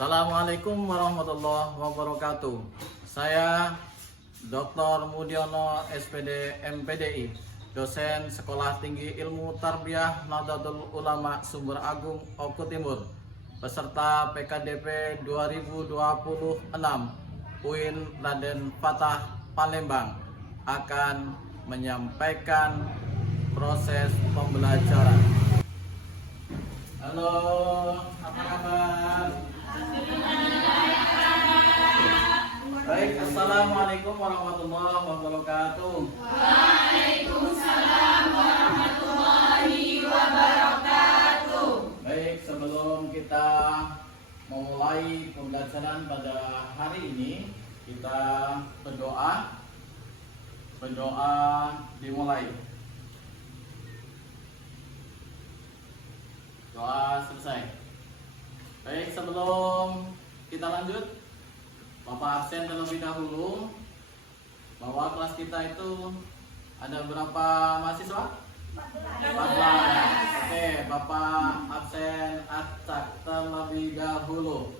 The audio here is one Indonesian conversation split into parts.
Assalamualaikum warahmatullahi wabarakatuh. Saya Dr. Mudiono SPD MPDI, dosen Sekolah Tinggi Ilmu Tarbiyah Nahdlatul Ulama Sumber Agung Oku Timur, peserta PKDP 2026 UIN Raden Fatah Palembang, akan menyampaikan proses pembelajaran. Halo, apa kabar? Baik, assalamualaikum warahmatullahi wabarakatuh. Waalaikumsalam warahmatullahi wabarakatuh. Baik, sebelum kita memulai pembelajaran pada hari ini, kita berdoa dimulai. Doa selesai. Baik, sebelum kita lanjut, Bapak absen terlebih dahulu bahwa kelas kita itu ada berapa mahasiswa? 14. Oke, Bapak absen acak terlebih dahulu.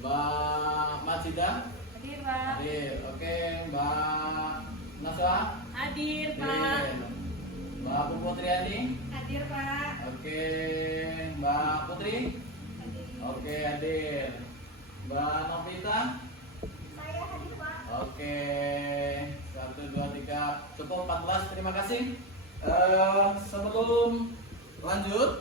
Mbak Majida? Hadir, Pak. Hadir. Oke, Mbak Naswa? Hadir, Pak. Hadir. Mbak Putriani? Hadir, Pak. Oke, Mbak Putri? Oke, hadir. Mbak Novita? Saya hadir, Pak. Oke, 1, 2, 3, cukup 14, terima kasih. Sebelum lanjut,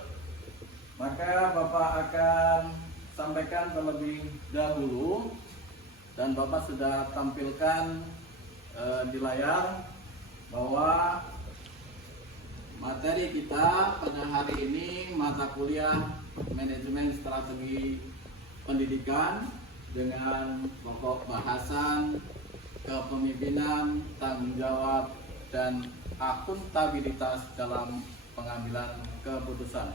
maka Bapak akan sampaikan terlebih dahulu, dan Bapak sudah tampilkan di layar bahwa materi kita pada hari ini mata kuliah Manajemen Strategi Pendidikan dengan pokok bahasan kepemimpinan, tanggung jawab, dan akuntabilitas dalam pengambilan keputusan.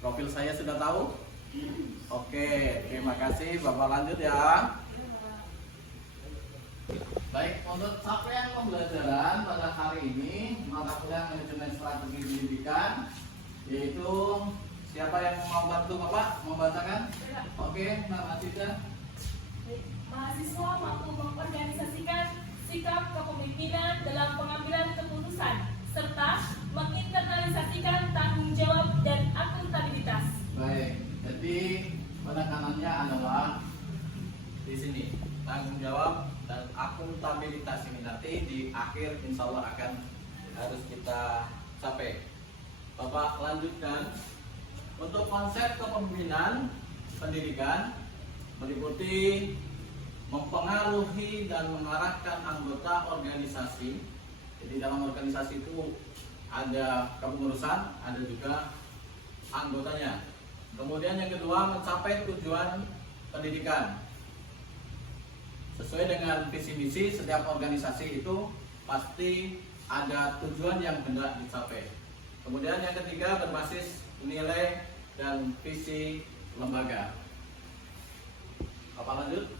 Profil saya sudah tahu? Oke, terima kasih. Bapak lanjut ya. Baik, untuk capaian pembelajaran pada hari ini mata kuliah Manajemen Strategi Pendidikan, yaitu siapa yang mau bantu Bapak membacakan? Oke, Mbak Majida. Mahasiswa mampu mengorganisasikan sikap kepemimpinan dalam pengambilan keputusan serta menginternalisasikan tanggung jawab dan akuntabilitas. Baik, jadi penekanannya adalah di sini tanggung jawab dan akuntabilitas ini nanti di akhir insya Allah akan harus kita capai. Bapak lanjutkan. Untuk konsep kepemimpinan pendidikan meliputi mempengaruhi dan mengarahkan anggota organisasi. Jadi dalam organisasi itu ada kepengurusan, ada juga anggotanya. Kemudian yang kedua, mencapai tujuan pendidikan. Sesuai dengan visi misi setiap organisasi itu pasti ada tujuan yang hendak dicapai. Kemudian yang ketiga, berbasis nilai dan visi lembaga. Apa lanjut?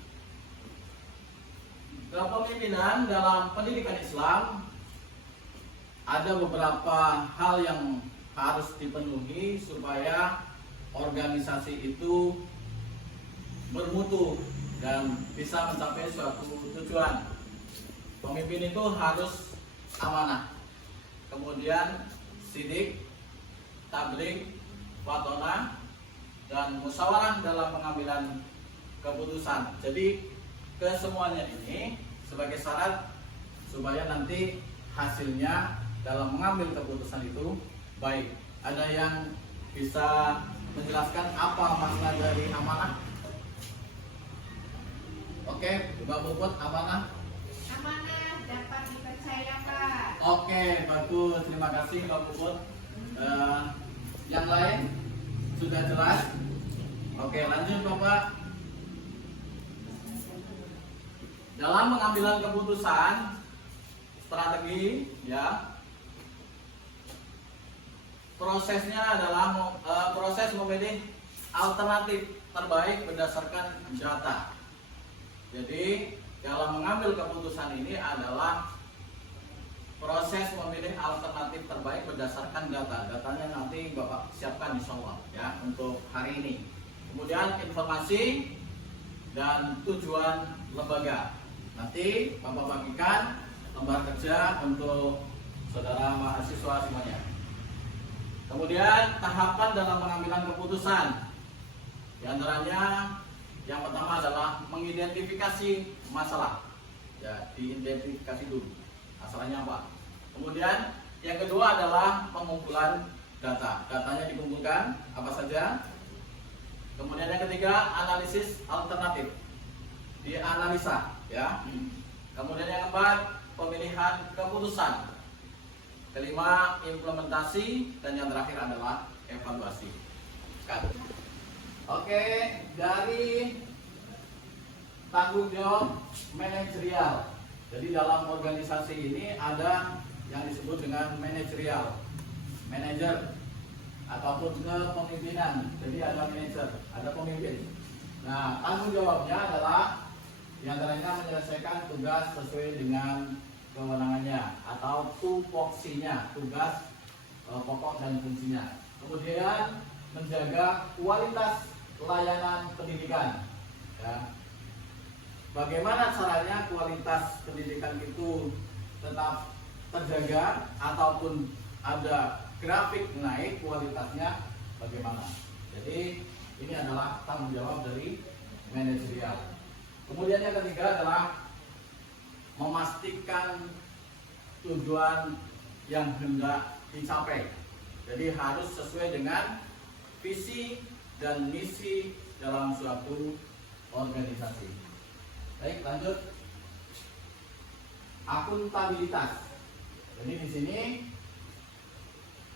Kepemimpinan dalam pendidikan Islam ada beberapa hal yang harus dipenuhi supaya organisasi itu bermutu dan bisa mencapai suatu tujuan. Pemimpin itu harus amanah, kemudian sidik, tabligh, watona, dan musyawarah dalam pengambilan keputusan. Jadi kesemuanya ini sebagai syarat supaya nanti hasilnya dalam mengambil keputusan itu baik. Ada yang bisa menjelaskan apa makna dari amanah? Oke, Mbak Puput, amanah? Amanah dapat dipercaya, Pak. Oke, bagus. Terima kasih Mbak Puput. Yang lain sudah jelas? Oke, lanjut Bapak. Dalam pengambilan keputusan strategi, ya, prosesnya adalah proses memilih alternatif terbaik berdasarkan data. Jadi dalam mengambil keputusan ini adalah proses memilih alternatif terbaik berdasarkan data. Datanya nanti Bapak siapkan insya Allah ya untuk hari ini. kemudian informasi dan tujuan lembaga. Nanti Bapak bagikan lembar kerja untuk saudara mahasiswa semuanya. Kemudian tahapan dalam pengambilan keputusan. Di antaranya yang pertama adalah mengidentifikasi masalah. Ya, diidentifikasi dulu masalahnya apa. Kemudian yang kedua adalah pengumpulan data. Datanya dikumpulkan apa saja. Kemudian yang ketiga analisis alternatif. Dianalisa, ya. Kemudian yang keempat pemilihan keputusan. Kelima implementasi dan yang terakhir adalah evaluasi. Oke, dari tanggung jawab manajerial. Jadi dalam organisasi ini ada yang disebut dengan manajerial, manajer ataupun kepemimpinan. Jadi ada manajer, ada pemimpin. Nah, tanggung jawabnya adalah diantaranya menyelesaikan tugas sesuai dengan kewenangannya atau tupoksinya, tugas pokok dan fungsinya. Kemudian menjaga kualitas layanan pendidikan. Ya. Bagaimana caranya kualitas pendidikan itu tetap terjaga ataupun ada grafik naik kualitasnya bagaimana? Jadi ini adalah tanggung jawab dari manajerial. Kemudian yang ketiga adalah memastikan tujuan yang hendak dicapai. Jadi harus sesuai dengan visi dan misi dalam suatu organisasi. Baik, lanjut. Akuntabilitas. Jadi di sini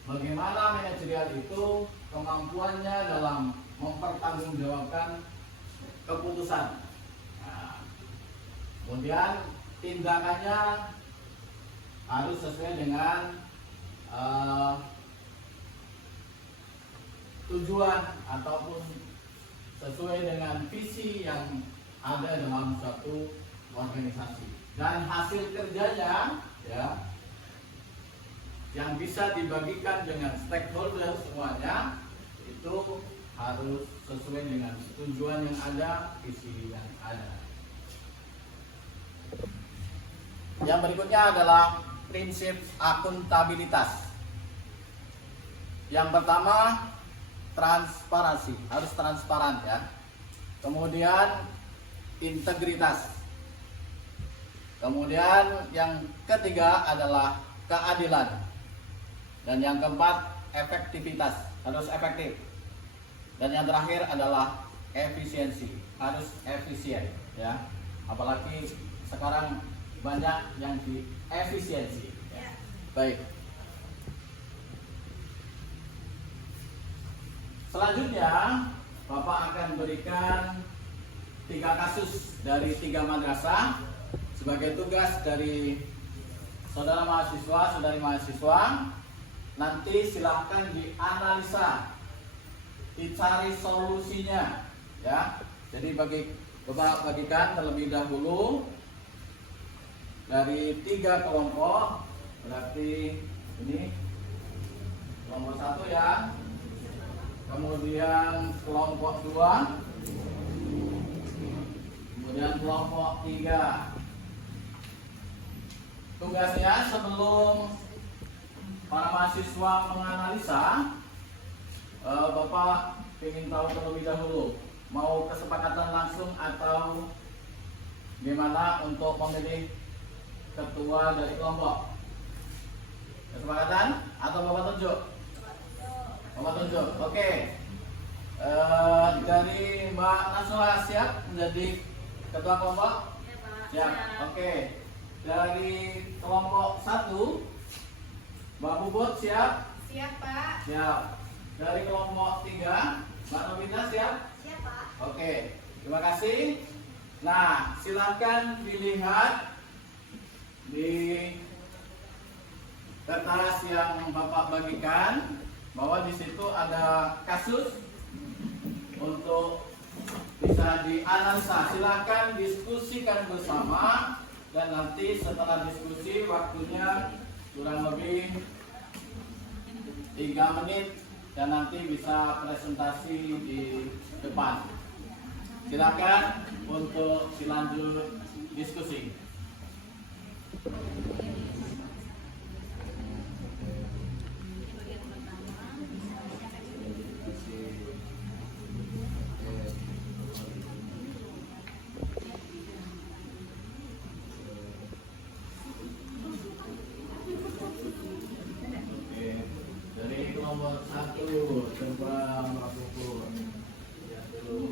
bagaimana manajerial itu kemampuannya dalam mempertanggungjawabkan keputusan. Nah, kemudian tindakannya harus sesuai dengan tujuan ataupun sesuai dengan visi yang ada dalam suatu organisasi, dan hasil kerjanya ya yang bisa dibagikan dengan stakeholder semuanya itu harus sesuai dengan tujuan yang ada, visi yang ada. Yang berikutnya adalah prinsip akuntabilitas. Yang pertama transparansi, harus transparan ya. Kemudian integritas. Kemudian yang ketiga adalah keadilan. Dan yang keempat efektivitas, harus efektif. Dan yang terakhir adalah efisiensi, harus efisien ya. Apalagi sekarang banyak yang di efisiensi ya. Baik. Selanjutnya Bapak akan berikan 3 kasus dari 3 madrasah sebagai tugas dari saudara mahasiswa, saudari mahasiswa. Nanti silahkan dianalisa, dicari solusinya ya. Jadi Bapak bagikan terlebih dahulu dari 3 kelompok. Berarti ini kelompok 1 ya, kemudian kelompok 2, kemudian kelompok 3. Tugasnya sebelum para mahasiswa menganalisa, Bapak ingin tahu terlebih dahulu mau kesepakatan langsung atau gimana untuk memilih ketua dari kelompok. Kesepakatan atau Bapak tunjuk? Bapak tunjuk. Oke. Dari Mbak Naswa siap menjadi ketua kelompok? Ya, Pak. Siap. Oke. Dari kelompok 1 Mbak Bubut siap? Siap, Pak. Siap. Dari kelompok 3 Mbak Novita siap? Siap, Pak. Oke. Terima kasih. Nah, silakan dilihat di kertas yang Bapak bagikan bahwa di situ ada kasus untuk bisa dianalisa. Silakan diskusikan bersama dan nanti setelah diskusi waktunya kurang lebih 3 menit dan nanti bisa presentasi di depan. Silakan untuk dilanjut diskusi. Dari kelompok 1 coba Mbak Puput. Ya, dulu.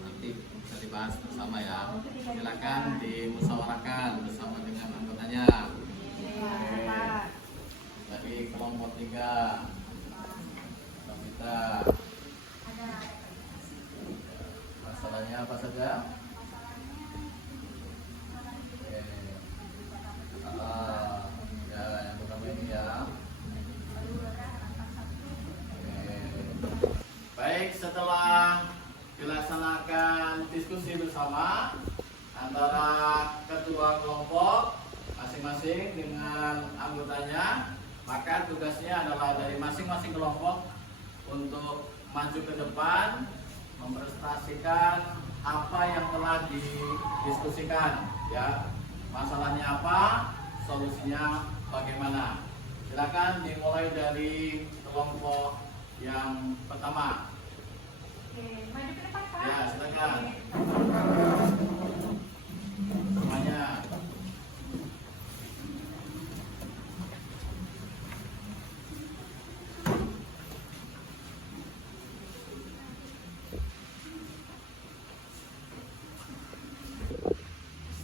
Nanti bisa dibahas bersama ya. Silakan dimusyawarahkan bersama dengan anggotanya. Dari kelompok 3 kita masalahnya apa saja? Ya, yang pertama ini ya. Baik, setelah dilaksanakan diskusi bersama antara ketua kelompok masing-masing dengan anggotanya, maka tugasnya adalah dari masing-masing kelompok untuk maju ke depan mempresentasikan apa yang telah didiskusikan, ya, masalahnya apa, solusinya bagaimana. Silakan dimulai dari kelompok yang pertama. Oke, maju ke depan, Pak. Ya, silakan. Semuanya.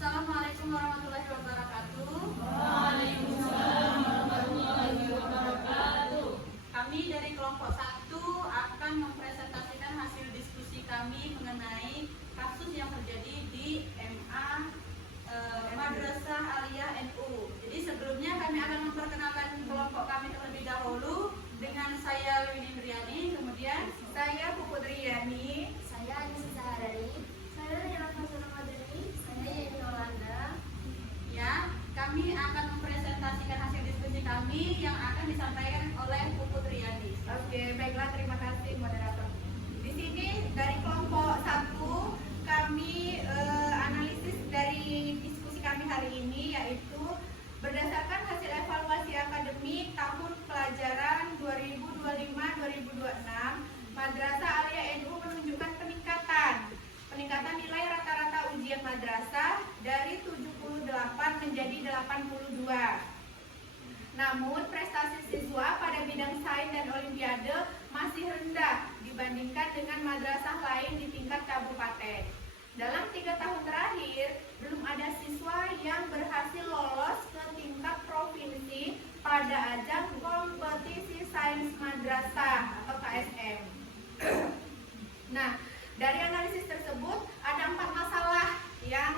Assalamualaikum warahmatullahi wabarakatuh. Waalaikumsalam warahmatullahi wabarakatuh. Kami dari kelompok 1 akan mempresentasikan hasil diskusi kami mengenai kasus yang terjadi di MA Madrasah Aliyah NU. Jadi sebelumnya kami akan memperkenalkan kelompok kami terlebih dahulu dengan saya Wini Briani, kemudian Saya Puput Riyani. Saya Anissa Saharani. Saya Yana Fasana Madani. Saya Yeni Yolanda. ya kami akan mempresentasikan hasil diskusi kami yang akan disampaikan oleh Puput Riyani. Oke, baiklah, terima kasih moderator. Di sini dari kelompok 1 kami analisis dari diskusi kami hari ini, yaitu berdasarkan hasil evaluasi akademik tahun pelajaran 2025-2026, Madrasah Aliyah NU menunjukkan peningkatan nilai rata-rata ujian madrasah dari 78 menjadi 82. Namun prestasi siswa pada bidang sains dan olimpiade masih rendah dibandingkan dengan madrasah lain di tingkat kabupaten. Dalam 3 tahun terakhir, belum ada siswa yang berhasil lolos ke tingkat provinsi pada ajang kompetisi sains madrasah atau KSM. Nah, dari analisis tersebut ada 4 masalah yang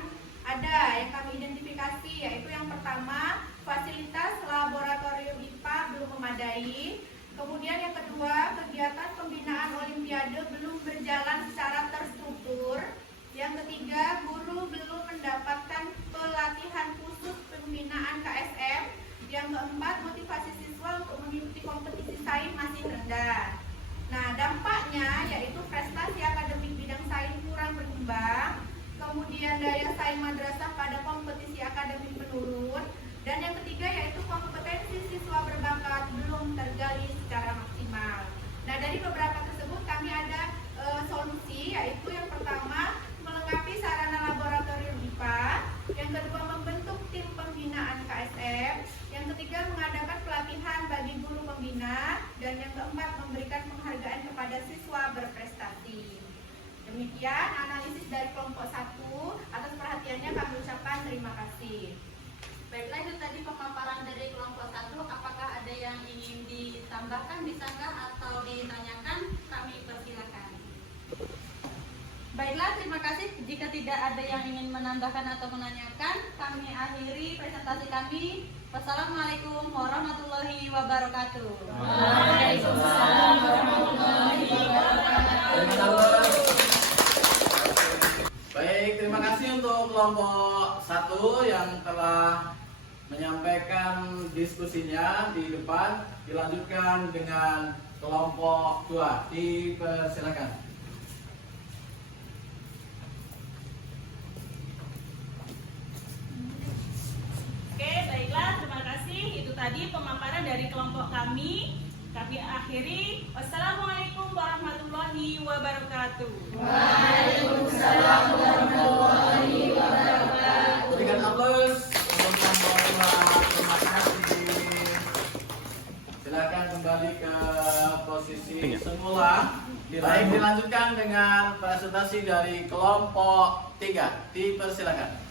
kami identifikasi, yaitu yang pertama, fasilitas laboratorium IPA belum memadai. Kemudian yang kedua, kegiatan pembinaan olimpiade belum berjalan secara terstruktur. Yang ketiga, guru belum mendapatkan pelatihan khusus pembinaan KSM. Yang keempat, motivasi siswa untuk mengikuti kompetisi sains masih rendah. Nah, dampaknya yaitu prestasi akademik bidang sains kurang berkembang, kemudian daya saing madrasah pada kompetisi akademik menurun, dan yang ketiga yaitu kompetensi siswa berbakat belum tergali secara maksimal. Nah, dari beberapa tersebut kami ada solusi, yaitu yang pertama melengkapi sarana laboratorium IPA, yang kedua membentuk tim pembinaan KSM, yang ketiga mengadakan pelatihan bagi guru pembina, dan yang keempat memberikan penghargaan kepada siswa berprestasi. Demikian analisis dari kelompok 1. Atas perhatiannya kami ucapkan terima kasih. Baiklah, itu tadi pemaparan dari kelompok 1. Apakah ada yang ingin ditambahkan, disangka atau ditanyakan? Kami persilakan. Baiklah, terima kasih. Jika tidak ada yang ingin menambahkan atau menanyakan, kami akhiri presentasi kami. Wassalamualaikum warahmatullahi wabarakatuh. Waalaikumsalam warahmatullahi wabarakatuh. Baik, terima kasih untuk kelompok 1 yang telah menyampaikan diskusinya di depan. Dilanjutkan dengan kelompok 2. Dipersilakan. Oke, baiklah, terima kasih. Itu tadi pemaparan dari kelompok kami. Kami akhiri. Wassalamualaikum warahmatullahi wabarakatuh. Waalaikumsalam warahmatullahi wabarakatuh. Berikan aplaus untuk kelompok 2. Terima kasih. Silakan kembali ke posisi semula. Baik, dilanjutkan dengan presentasi dari kelompok 3. Dipersilakan.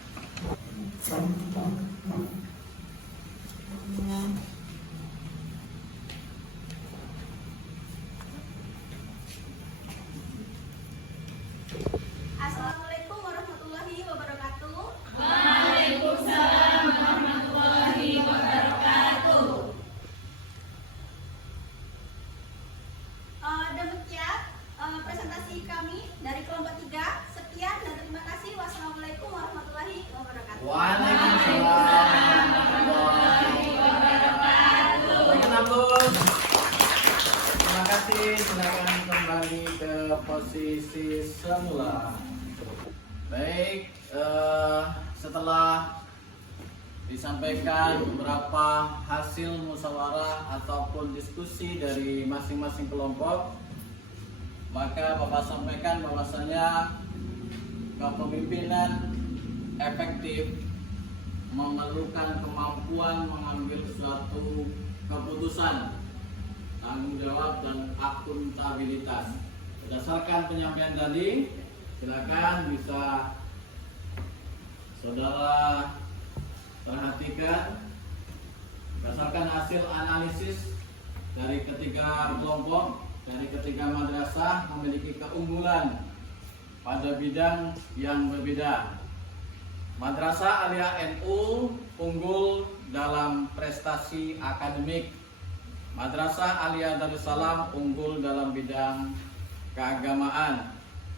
Assalamualaikum warahmatullahi wabarakatuh. Waalaikumsalam warahmatullahi wabarakatuh. Demikian presentasi kami dari kelompok 3. Sekian dan terima kasih. Wassalamualaikum warahmatullahi wabarakatuh. Waalaikumsalam warahmatullahi wabarakatuh. Berikan aplaus. Terima kasih. Silakan kembali ke posisi semula. Baik, setelah disampaikan beberapa hasil musyawarah ataupun diskusi dari masing-masing kelompok, maka Bapak sampaikan bahwasanya kepemimpinan efektif memerlukan kemampuan mengambil suatu keputusan, tanggung jawab dan akuntabilitas. Berdasarkan penyampaian tadi, silakan bisa saudara perhatikan berdasarkan hasil analisis dari ketiga kelompok, dari ketiga madrasah memiliki keunggulan pada bidang yang berbeda. Madrasah Aliyah NU unggul dalam prestasi akademik. Madrasah Aliyah Darussalam unggul dalam bidang keagamaan.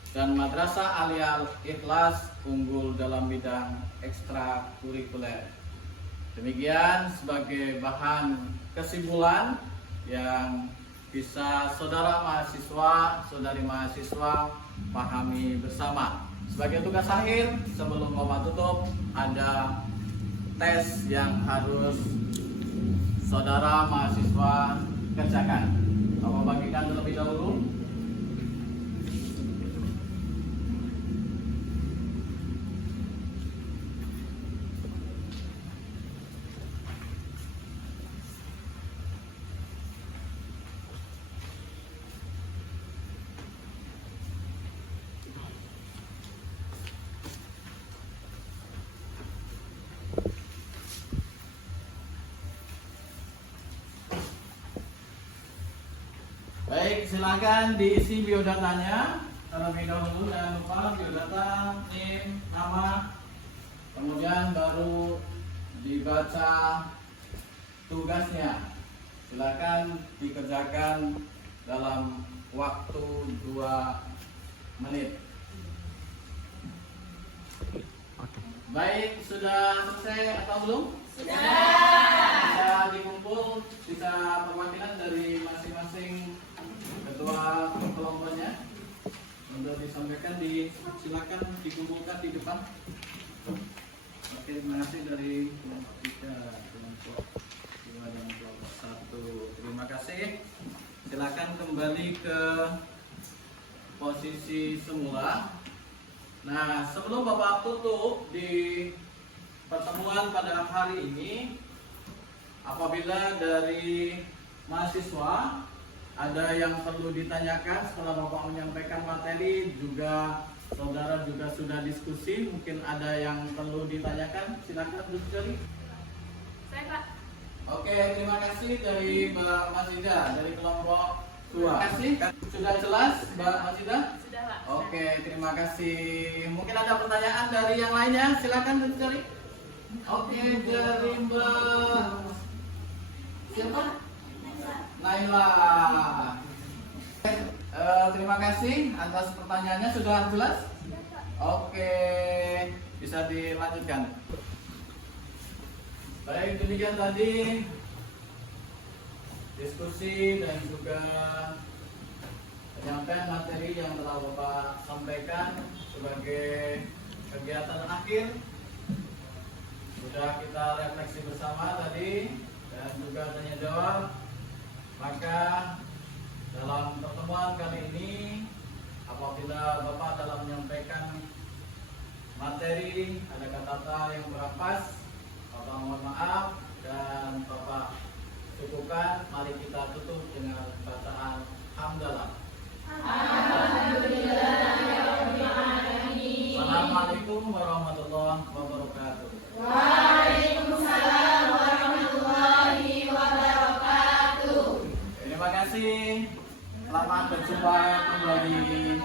Dan Madrasah Aliyah Ikhlas unggul dalam bidang ekstrakurikuler. Demikian sebagai bahan kesimpulan yang bisa saudara mahasiswa, saudari mahasiswa pahami bersama. Sebagai tugas akhir sebelum Bapak tutup, ada tes yang harus saudara mahasiswa kerjakan. Bapak bagikan terlebih dahulu. Baik, silakan diisi biodatanya terlebih dahulu. Jangan lupa biodata, NIM, nama, kemudian baru dibaca tugasnya. Silakan dikerjakan dalam waktu 2 menit. Baik, sudah selesai atau belum? Bisa dikumpul, bisa perwakilan dari masing-masing ketua kelompoknya untuk disampaikan. Silakan dikumpulkan di depan. Oke, terima kasih dari kelompok 3, kelompok 2 dan kelompok 1. Terima kasih. Silakan kembali ke posisi semula. Nah, sebelum Bapak tutup di pertemuan pada hari ini, apabila dari mahasiswa ada yang perlu ditanyakan setelah Bapak menyampaikan materi, juga saudara juga sudah diskusi, mungkin ada yang perlu ditanyakan, silakan Bu Joli. Saya Pak. Oke, terima kasih dari Mbak Masida dari kelompok 2. Terima kasih. Sudah jelas Mbak Masida? Sudah Pak. Oke, terima kasih. Mungkin ada pertanyaan dari yang lainnya, silakan Bu Joli. Oke, dari Mbak siapa? Naila. Terima kasih atas pertanyaannya, sudah jelas? Oke, bisa dilanjutkan. Baik, demikian tadi diskusi dan juga penyampaian materi yang telah Bapak sampaikan sebagai kegiatan akhir. Sudah kita refleksi bersama tadi dan juga tanya jawab. Maka dalam pertemuan kali ini, apabila Bapak dalam menyampaikan materi ada kata-kata yang kurang pas, Bapak mohon maaf dan Bapak cukupkan. Mari kita tutup dengan bacaan hamdalah. Assalamualaikum warahmatullahi wabarakatuh. Waalaikumsalam warahmatullahi wabarakatuh. Terima kasih. Selamat berjumpa kembali.